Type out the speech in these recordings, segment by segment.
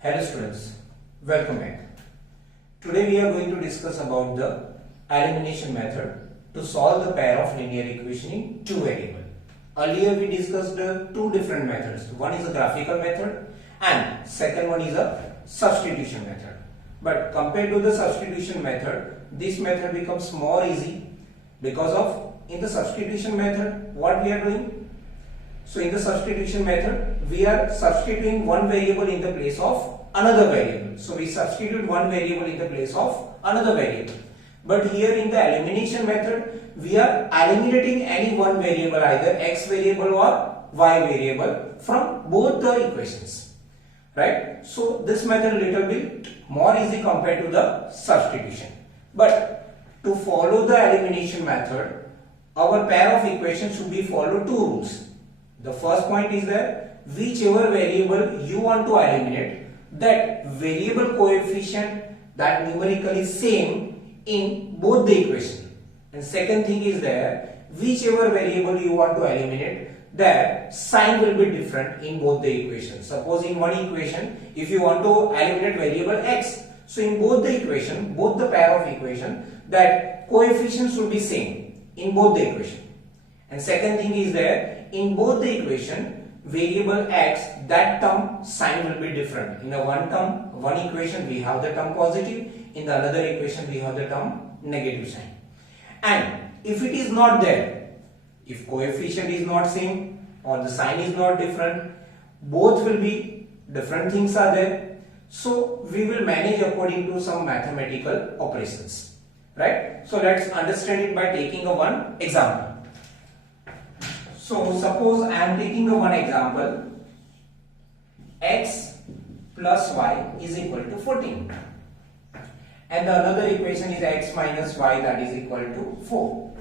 Hello students, welcome back. Today we are going to discuss about the elimination method to solve the pair of linear equation in two variables. Earlier we discussed two different methods. One is a graphical method and second one is a substitution method. But compared to the substitution method, this method becomes more easy because of in the substitution method what we are doing. So in the substitution method, we are substituting one variable in the place of another variable. So we substitute one variable in the place of another variable. But here in the elimination method, we are eliminating any one variable, either x variable or y variable from both the equations. Right? So this method little bit more easy compared to the substitution. But to follow the elimination method, our pair of equations should be follow two rules. The first point is that whichever variable you want to eliminate, that variable coefficient that numerically same in both the equation. And second thing is that whichever variable you want to eliminate, that sign will be different in both the equations. Suppose in one equation, if you want to eliminate variable x, so in both the equation, both the pair of equation, that coefficient should be same in both the equation. And second thing is that in both the equation, variable x, that term sign will be different. In the one equation we have the term positive, in the another equation we have the term negative sign. And if it is not there, if coefficient is not same or the sign is not different, both will be different things are there. So we will manage according to some mathematical operations. Right? So let's understand it by taking a one example. So suppose I am taking one example, x plus y is equal to 14 and the another equation is x minus y, that is equal to 4.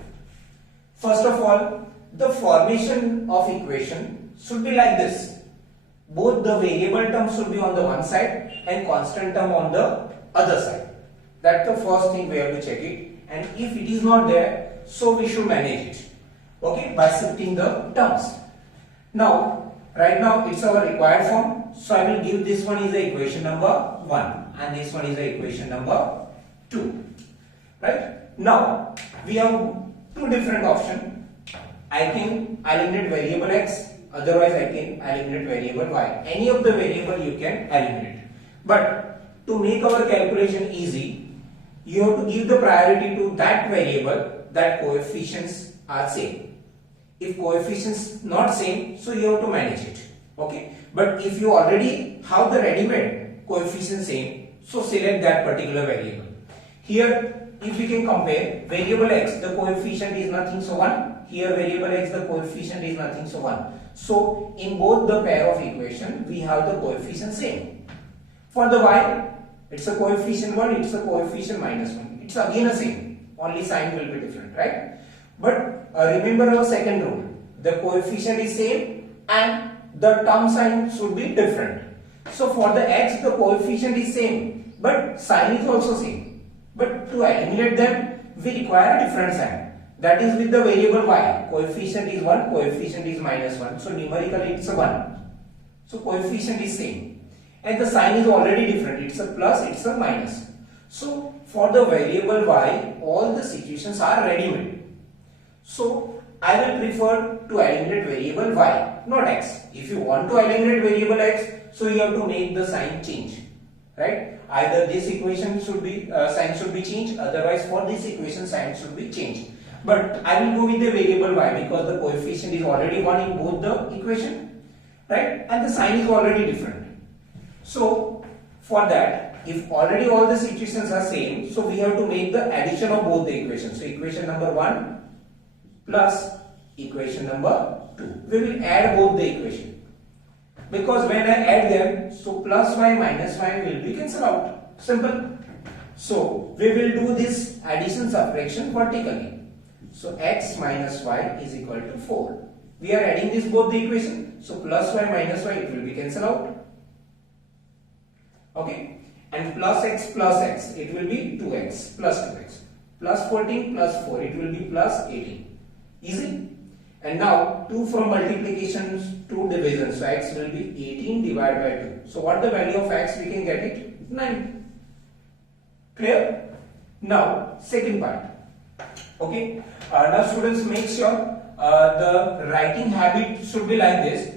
First of all, the formation of equation should be like this. Both the variable term should be on the one side and constant term on the other side. That's the first thing we have to check it, and if it is not there, so we should manage it. Okay, by shifting the terms. Now, right now it's our required form. So I will give this one is the equation number 1 and this one is the equation number 2. Right? Now, we have two different options. I can eliminate variable x, otherwise I can eliminate variable y. Any of the variable you can eliminate. But to make our calculation easy, you have to give the priority to that variable that coefficients are same. If coefficients not same, so you have to manage it. Okay. But if you already have the ready-made coefficient same, so select that particular variable. Here, if we can compare variable x, the coefficient is nothing, so 1. Here variable x, the coefficient is nothing, so 1. So in both the pair of equation, we have the coefficient same. For the y, it's a coefficient 1, it's a coefficient minus 1. It's again the same, only sign will be different, right? But remember our second rule, the coefficient is same and the term sign should be different. So for the x, the coefficient is same but sign is also same. But to eliminate them, we require a different sign. That is with the variable y, coefficient is 1, coefficient is minus 1. So numerically it's a 1. So coefficient is same. And the sign is already different, it's a plus, it's a minus. So for the variable y, all the situations are ready-made. So I will prefer to eliminate variable y, not x. If you want to eliminate variable x, so you have to make the sign change. Right? Either this equation should be sign should be changed, otherwise for this equation sign should be changed. But I will go with the variable y because the coefficient is already 1 in both the equation, right? And the sign is already different. So for that, if already all the situations are same, so we have to make the addition of both the equations. So equation number 1 plus equation number 2. We will add both the equation. Because when I add them, so plus y minus y will be cancelled out. Simple. So we will do this addition subtraction vertically. So x minus y is equal to 4. We are adding this both the equation. So plus y minus y, it will be cancelled out. Okay. And plus x, it will be 2x plus 2x. Plus 14 plus 4, it will be plus 18. Easy. And now 2 from multiplication to division. So x will be 18 divided by 2. So what the value of x we can get it? 9. Clear? Now second part. Okay. Now students, make sure the writing habit should be like this.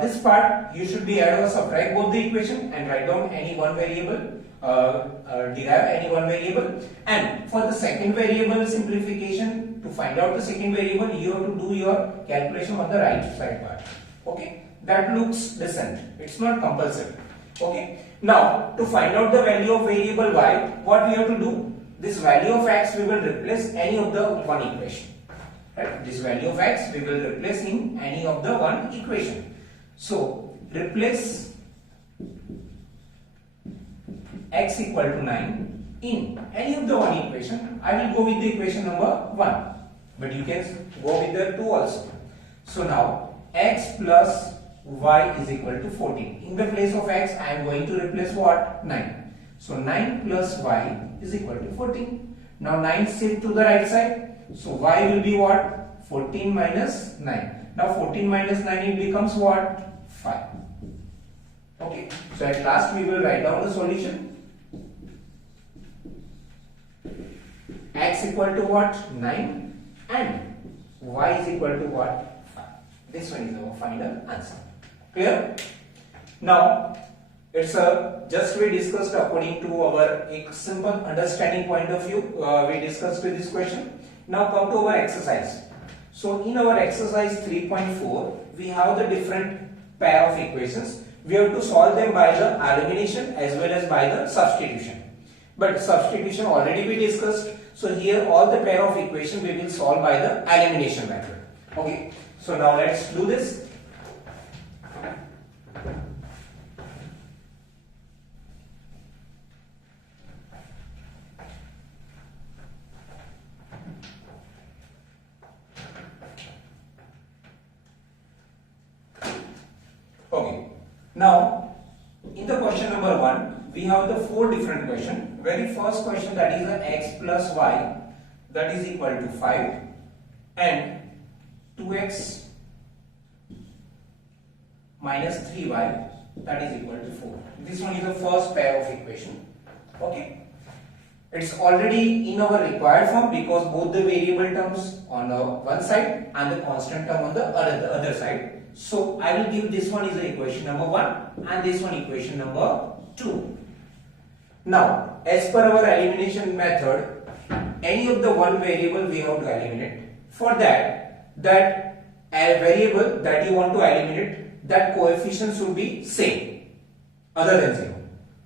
This part you should be add or subtract both the equation and write down any one variable, derive any one variable, and for the second variable simplification, to find out the second variable you have to do your calculation on the right side part. Okay, that looks decent, it's not compulsory. Okay, now to find out the value of variable y, what we have to do, this value of x we will replace any of the one equation. Right? This value of x we will replace in any of the one equation. So replace x equal to 9 in any of the one equation. I will go with the equation number 1, but you can go with the 2 also. So now x plus y is equal to 14. In the place of x I am going to replace what? 9. So 9 plus y is equal to 14. Now 9 shift to the right side. So y will be what? 14 minus 9. Now 14 minus 9, it becomes what? 5. Okay. So at last we will write down the solution. X equal to what? 9 and y is equal to what? 5. This one is our final answer. Clear? Now it's just we discussed according to our simple understanding point of view. We discussed this question. Now come to our exercise. So in our exercise 3.4 we have the different pair of equations. We have to solve them by the elimination as well as by the substitution. But substitution already we discussed. So here all the pair of equation we will solve by the elimination method. Okay. So now let's do this. Okay. Now in the question number 1 we have the 4 different questions. Very first question, that is the x plus y, that is equal to 5 and 2x minus 3y, that is equal to 4. This one is the first pair of equation. Okay, it's already in our required form because both the variable terms on one side and the constant term on the other side. So I will give this one is the equation number 1 and this one equation number 2. Now, as per our elimination method, any of the one variable we have to eliminate. For that a variable that you want to eliminate, that coefficient should be same, other than 0.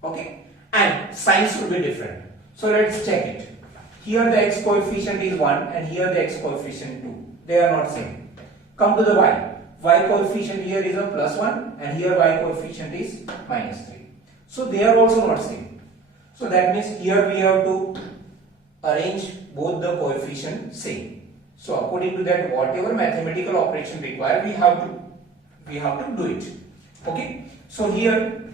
Okay, and signs should be different. So let's check it. Here the x coefficient is 1 and here the x coefficient 2. They are not same. Come to the y. Y coefficient here is a plus 1 and here y coefficient is minus 3. So they are also not same. So that means here we have to arrange both the coefficient same. So according to that, whatever mathematical operation required, we have to do it. Okay. So here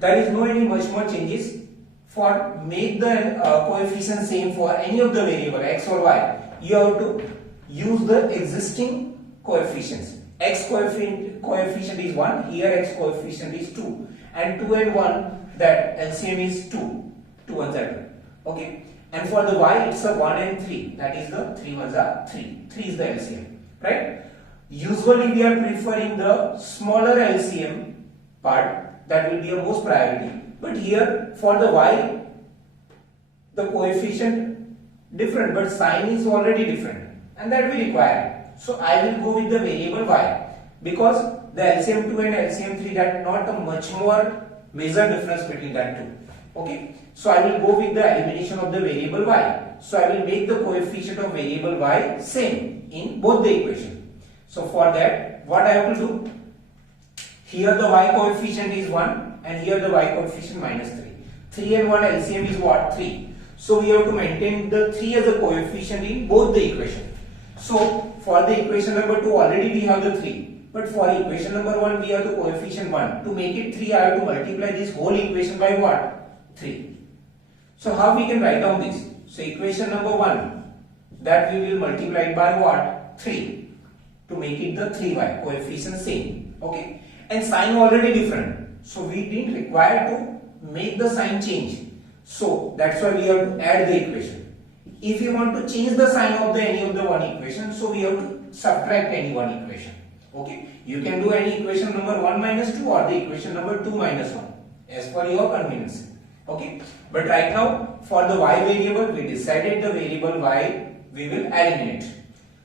there is no any much more changes. For make the coefficient same for any of the variable x or y, you have to use the existing coefficients. X coefficient is 1, here x coefficient is 2, and 2 and 1, that LCM is 2. 2 ones are 2. Okay, and for the y it's a 1 and 3, that is the 3 ones are 3. 3 is the LCM, right? Usually we are preferring the smaller LCM part, that will be a most priority. But here for the y, the coefficient different, but sign is already different, and that we require. So I will go with the variable y because the LCM 2 and LCM 3, that not a much more major difference between that two. Okay, so I will go with the elimination of the variable y. So I will make the coefficient of variable y same in both the equation. So for that, what I have to do? Here the y coefficient is 1 and here the y coefficient minus 3. 3 and 1 LCM is what? 3. So we have to maintain the 3 as a coefficient in both the equation. So for the equation number 2 already we have the 3. But for equation number 1 we have the coefficient 1. To make it 3 I have to multiply this whole equation by what? 3. So how we can write down this? So equation number 1, that we will multiply by what? 3. to make it the 3y, coefficient same. Okay, and sign already different, so we didn't require to make the sign change. So that's why we have to add the equation. If you want to change the sign of the any of the one equation, so we have to subtract any one equation. Okay, you can do any equation number 1 minus 2 or the equation number 2 minus 1 as per your convenience. Okay, but right now for the y variable we decided the variable y we will eliminate.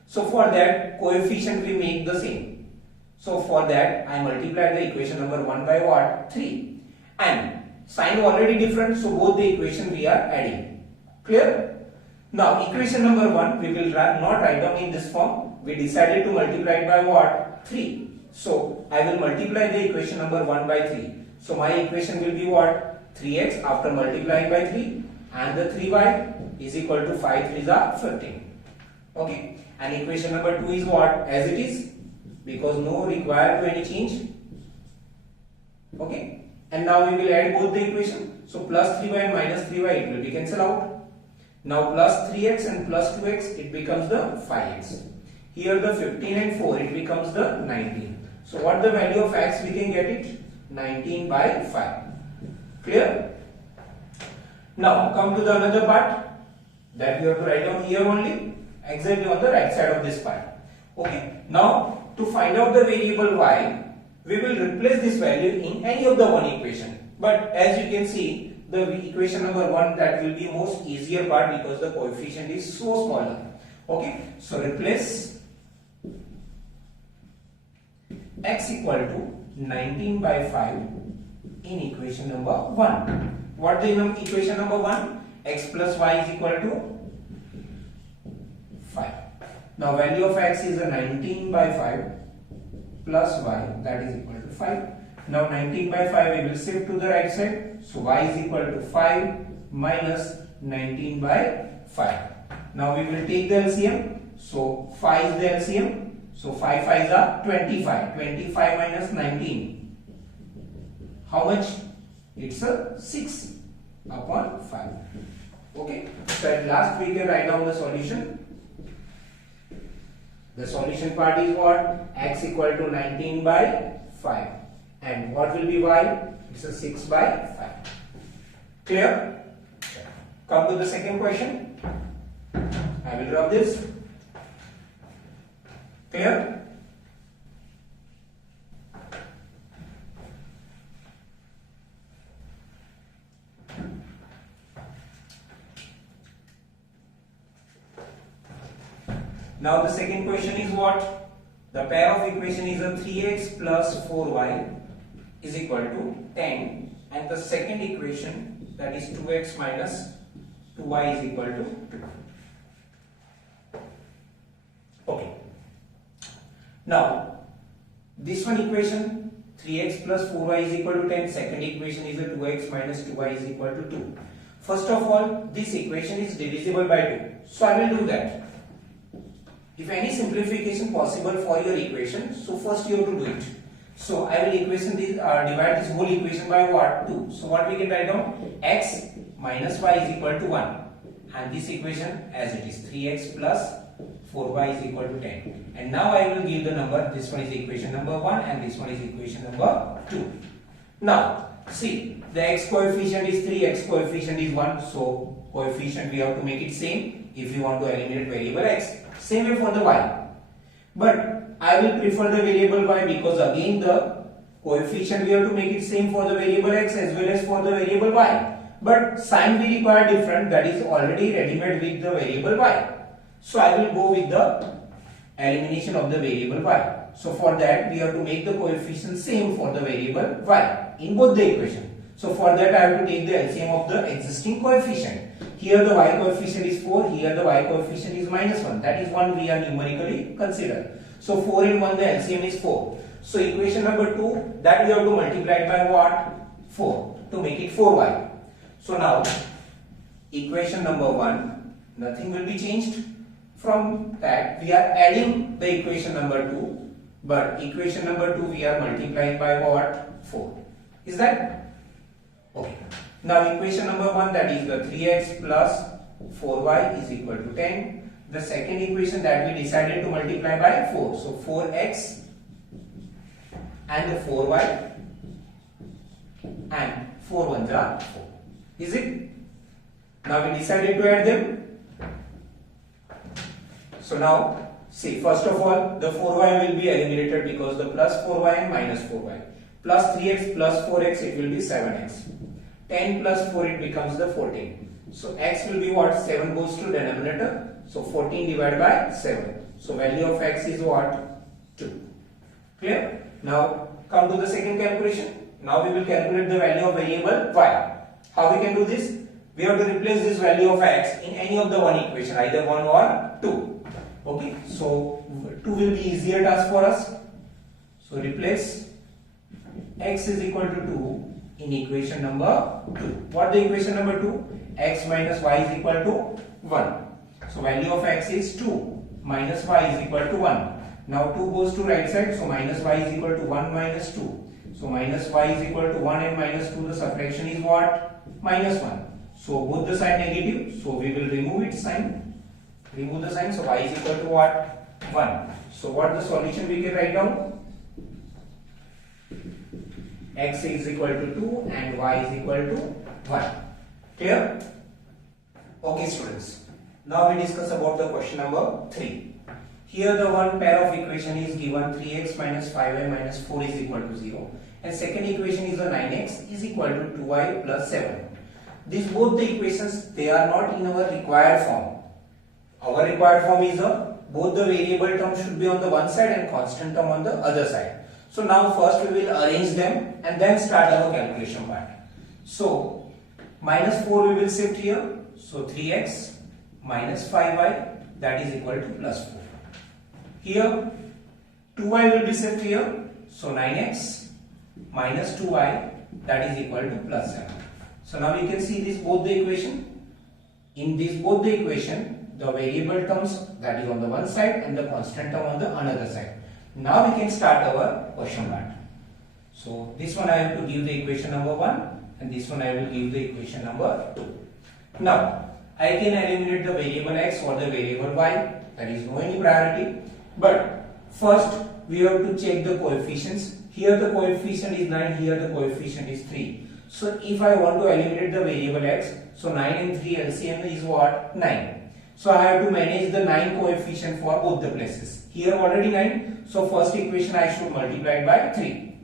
So for that coefficient we make the same. So for that I multiply the equation number 1 by what? 3, and sign already different, so both the equation we are adding. Clear? Now equation number 1 we will not write down in this form. We decided to multiply it by what? 3. So I will multiply the equation number 1 by 3. So my equation will be what? 3x after multiplying by 3, and the 3y is equal to 5 3s are 15. Okay, and equation number 2 is what? As it is, because no required to any change. Okay, and now we will add both the equation. So plus 3y and minus 3y it will be cancelled out. Now plus 3x and plus 2x it becomes the 5x. Here the 15 and 4 it becomes the 19. So what the value of x we can get it? 19 by 5. Clear? Now come to the another part that we have to write down here only, exactly on the right side of this part. Okay, now to find out the variable y, we will replace this value in any of the one equation. But as you can see, the equation number 1 that will be most easier part because the coefficient is so smaller. Okay, so replace x equal to 19 by 5 in equation number 1. What the equation number 1? X plus y is equal to 5. Now value of x is a 19 by 5 plus y, that is equal to 5. Now 19 by 5 we will shift to the right side. So y is equal to 5 minus 19 by 5. Now we will take the LCM. So 5 is the LCM. So 5 5s are 25. 25 minus 19. How much? It's a 6 upon 5. Okay. So at last we can write down the solution. The solution part is what? X equal to 19 by 5. And what will be y? It's a 6 by 5. Clear? Come to the second question. I will rub this. Clear? Now the second question is what? The pair of equation is a 3x plus 4y is equal to 10, and the second equation, that is 2x minus 2y is equal to 2. Okay. Now this one equation 3x plus 4y is equal to 10, second equation is a 2x minus 2y is equal to 2. First of all, this equation is divisible by 2. So I will do that. If any simplification possible for your equation, so first you have to do it. So I will divide this whole equation by what? 2. So what we can write down? X minus y is equal to 1. And this equation as it is, 3x plus 4y is equal to 10. And now I will give the number. This one is equation number 1 and this one is equation number 2. Now see, the x coefficient is 3, x coefficient is 1. So coefficient we have to make it same if you want to eliminate variable x. Same way for the y. But I will prefer the variable y because again the coefficient we have to make it same for the variable x as well as for the variable y. But sign we require different, that is already ready-made with the variable y. So I will go with the elimination of the variable y. So for that we have to make the coefficient same for the variable y in both the equation. So for that I have to take the LCM of the existing coefficient. Here the y coefficient is 4, here the y coefficient is minus 1. That is one we are numerically considered. So 4 and 1 the LCM is 4. So equation number 2, that we have to multiply by what? 4 to make it 4y. So now equation number 1, nothing will be changed. From that we are adding the equation number 2, but equation number 2 we are multiplying by what? 4. Is that? Okay. Now equation number 1, that is the 3x plus 4y is equal to 10. the second equation that we decided to multiply by 4. So 4x and the 4y and 4 ones are 4. Is it? Now we decided to add them. So now see, first of all the 4y will be eliminated because the plus 4y and minus 4y. Plus 3x plus 4x, it will be 7x. 10 plus 4, it becomes the 14. So x will be what? 7 goes to denominator. So 14 divided by 7. So value of x is what? 2. Clear? Now come to the second calculation. Now we will calculate the value of variable y. How we can do this? We have to replace this value of x in any of the one equation, either 1 or 2. Okay, so 2 will be easier task for us. So replace x is equal to 2 in equation number 2. What the equation number 2? X minus y is equal to 1. So value of x is 2 minus y is equal to 1. Now 2 goes to right side, so minus y is equal to 1 minus 2. So minus y is equal to 1 and minus 2, the subtraction is what? Minus 1. So both the sign negative, so we will remove its sign. Remove the sign, so y is equal to what? 1. So what the solution we can write down? X is equal to 2 and y is equal to 1. Clear? Okay students. Now we discuss about the question number 3. Here the one pair of equation is given 3x minus 5y minus 4 is equal to 0. And second equation is a 9x is equal to 2y plus 7. These both the equations, they are not in our required form. Our required form is both the variable terms should be on the one side and constant term on the other side. So now first we will arrange them and then start our calculation part. So minus 4 we will shift here. So 3x minus 5y, that is equal to plus 4. Here 2y will be shift here. So 9x minus 2y, that is equal to plus 7. So now we can see this both the equation. In this both the equation, the variable terms, that is on the one side and the constant term on the another side. Now we can start our question part. So this one I have to give the equation number 1 and this one I will give the equation number 2. Now I can eliminate the variable x or the variable y, that is no any priority. But first we have to check the coefficients. Here the coefficient is 9, here the coefficient is 3. So if I want to eliminate the variable x, so 9 and 3 LCM is what? 9. So I have to manage the 9 coefficient for both the places. Here already 9, so first equation I should multiply it by 3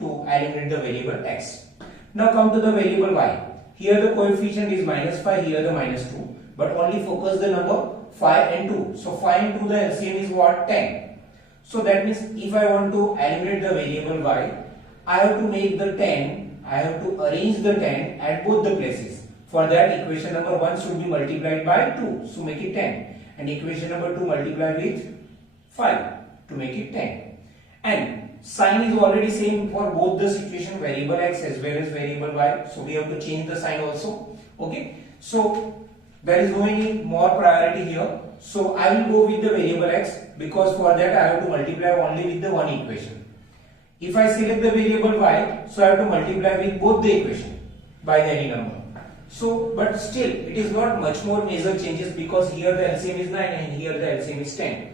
to eliminate the variable x. Now come to the variable y. Here the coefficient is minus 5, here the minus 2. But only focus the number 5 and 2. So 5 and 2, the LCM is what? 10. So that means if I want to eliminate the variable y, I have to make the 10, I have to arrange the 10 at both the places. For that equation number 1 should be multiplied by 2, so make it 10. And equation number 2 multiply with 5 to make it 10. And sign is already same for both the situation, variable x as well as variable y. So we have to change the sign also. Okay. So there is no any more priority here. So I will go with the variable x because for that I have to multiply only with the one equation. If I select the variable y, so I have to multiply with both the equation by the any number. So, but still it is not much more major changes because here the LCM is 9 and here the LCM is 10.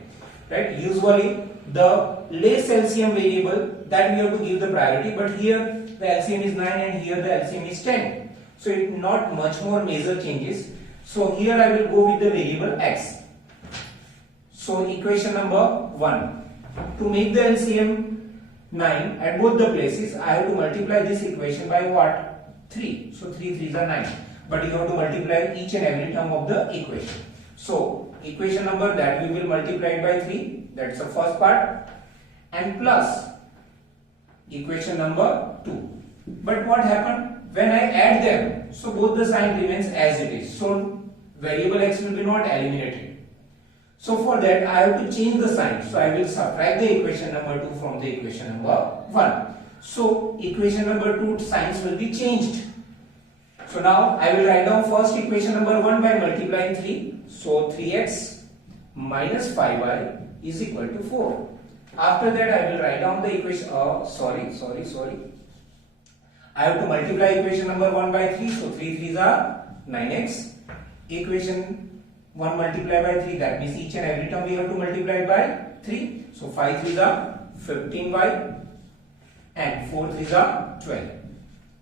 Right? Usually the less LCM variable that we have to give the priority, but here the LCM is 9 and here the LCM is 10. So it not much more major changes. So here I will go with the variable x. So equation number 1. To make the LCM 9 at both the places, I have to multiply this equation by what? 3. So 3 3s are 9. But you have to multiply each and every term of the equation. So equation number that we will multiply by 3. That's the first part. And plus equation number 2. But what happened? When I add them, so both the sign remains as it is. So variable x will be not eliminated. So for that I have to change the sign. So I will subtract the equation number 2 from the equation number 1. So equation number 2 signs will be changed. So now I will write down first equation number 1 by multiplying 3. So 3x minus 5y is equal to 4. After that I will write down the equation, sorry. I have to multiply equation number 1 by 3. So 3 3s are 9x. Equation 1 multiplied by 3, that means each and every term we have to multiply by 3. So 5 3s are 15y and 4 3s are 12.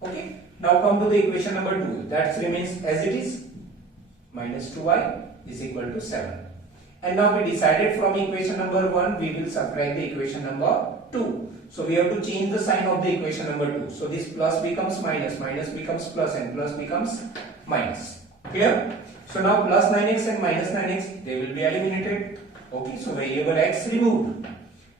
Okay. Now come to the equation number 2. That remains as it is. Minus 2y is equal to 7. And now we decided from equation number 1 we will subtract the equation number 2. So we have to change the sign of the equation number 2. So this plus becomes minus, minus becomes plus, and plus becomes minus. Clear? So now plus 9x and minus 9x, they will be eliminated. Okay, so variable x removed.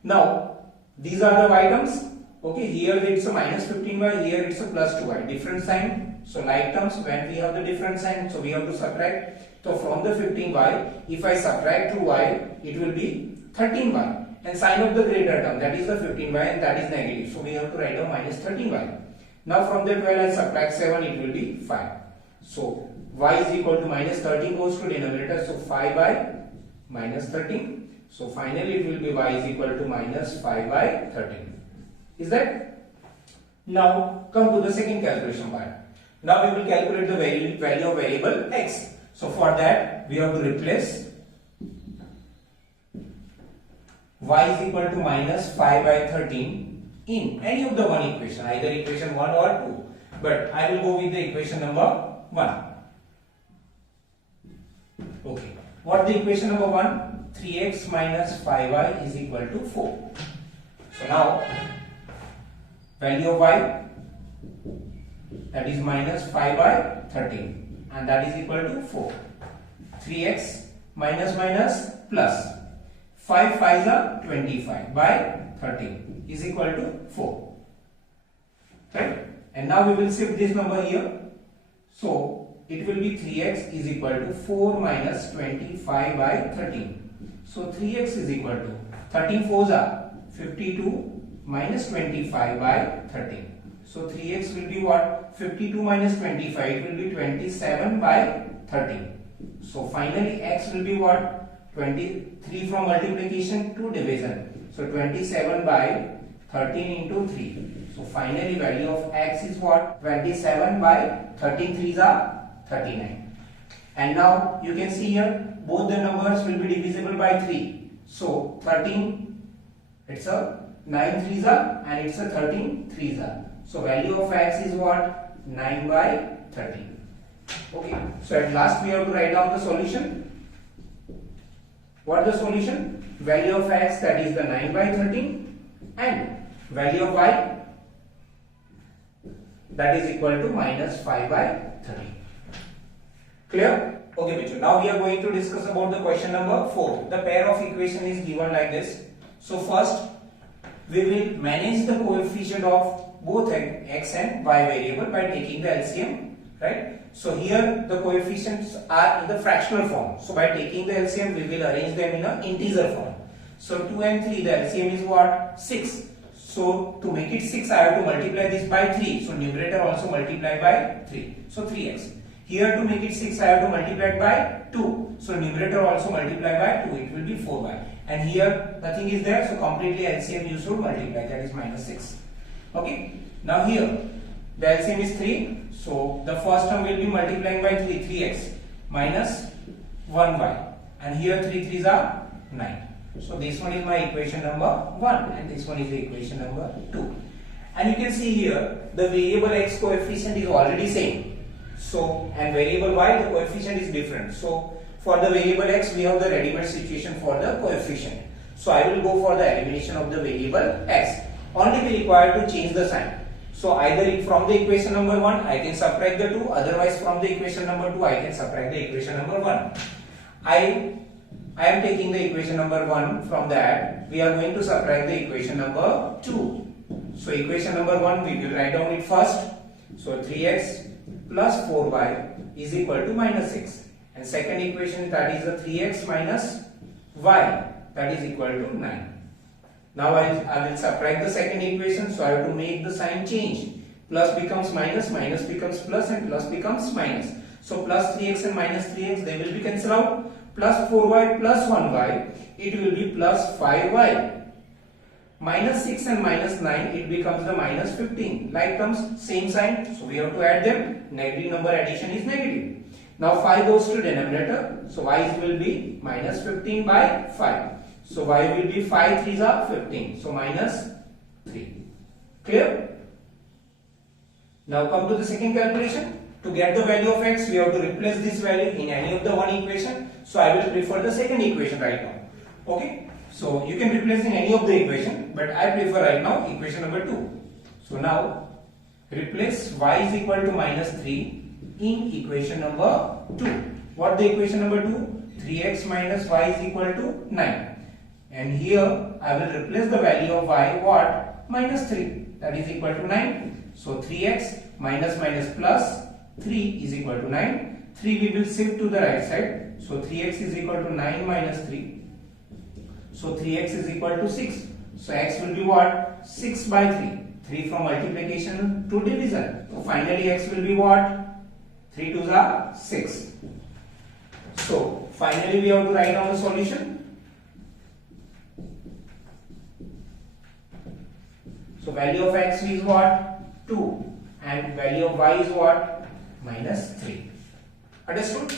Now these are the y terms. Okay, here it's a minus 15y, here it's a plus 2y. Different sign. So like terms, when we have the different sign, so we have to subtract. So from the 15y, if I subtract 2y, it will be 13y. And sign of the greater term, that is the 15y, and that is negative. So we have to write down minus 13y. Now from the 12 I subtract 7, it will be 5. So y is equal to minus 13 goes to denominator. So 5 by minus 13. So finally it will be y is equal to minus 5 by 13. Is that? Now come to the second calculation part. Now we will calculate the value of variable x. So for that we have to replace y is equal to minus 5 by 13 in any of the one equation, either equation 1 or 2. But I will go with the equation number 1. Okay. What the equation number 1? 3x minus 5y is equal to 4. So now value of y, that is minus 5 by 13, and that is equal to 4. 3x minus minus plus 5 5s are 25 by 13 is equal to 4. Right? And now we will shift this number here. So it will be 3x is equal to 4 minus 25 by 13. So 3x is equal to 13 4s are 52 minus 25 by 13. So 3x will be what? 52 minus 25, it will be 27 by 13. So finally x will be what? 23 from multiplication to division. So 27 by 13 into 3. So finally value of x is what? 27 by 13 3s are 39. And now you can see here both the numbers will be divisible by 3. So 13, it's a 9 3s are, and it's a 13 3s are. So value of x is what? 9 by 13. Okay. So at last we have to write down the solution. What is the solution? Value of x, that is the 9 by 13, and value of y, that is equal to minus 5 by 13. Clear? Okay, Pichu. Now we are going to discuss about the question number 4. The pair of equation is given like this. So first we will manage the coefficient of both x and y variable by taking the LCM, right? So here the coefficients are in the fractional form. So by taking the LCM, we will arrange them in an integer form. So 2 and 3, the LCM is what? 6. So to make it 6, I have to multiply this by 3. So numerator also multiply by 3. So 3x. Here to make it 6, I have to multiply it by 2. So numerator also multiply by 2. It will be 4y. And here nothing is there. So completely LCM you should multiply. That is minus 6. Okay. Now here the LCM is 3. So the first term will be multiplying by 3. 3x minus 1y. And here 3 3s are 9. So this one is my equation number 1, and this one is the equation number 2. And you can see here the variable x coefficient is already same. So and variable y, the coefficient is different. So for the variable x we have the ready-made situation for the coefficient. So I will go for the elimination of the variable x. Only we require to change the sign. So either from the equation number 1 I can subtract the 2, otherwise from the equation number 2 I can subtract the equation number 1. I am taking the equation number 1. From that we are going to subtract the equation number 2. So equation number 1 we will write down it first. So 3x plus 4y is equal to minus 6. And second equation, that is the 3x minus y, that is equal to 9. Now I will subtract the second equation, so I have to make the sign change. Plus becomes minus, minus becomes plus, and plus becomes minus. So plus 3x and minus 3x, they will be cancelled out. Plus 4y plus 1y, it will be plus 5y. Minus 6 and minus 9, it becomes the minus 15. Like terms, same sign, so we have to add them. Negative number addition is negative. Now 5 goes to denominator, so y will be minus 15 by 5. So y will be 5 3s are 15, so minus 3. Clear? Now come to the second calculation. To get the value of x, we have to replace this value in any of the one equation. So I will prefer the second equation right now. Okay? So you can replace in any of the equation, but I prefer right now equation number 2. So now replace y is equal to minus 3 in equation number 2. What the equation number 2? 3x minus y is equal to 9. And here I will replace the value of y, what? Minus 3. That is equal to 9. So 3x minus minus plus 3 is equal to 9. 3 we will shift to the right side. So 3x is equal to 9 minus 3. So 3x is equal to 6. So x will be what? 6 by 3. 3 from multiplication to division. So finally x will be what? 3 2s are 6. So finally we have to write down the solution. So value of x is what? 2. And value of y is what? Minus 3. Understood?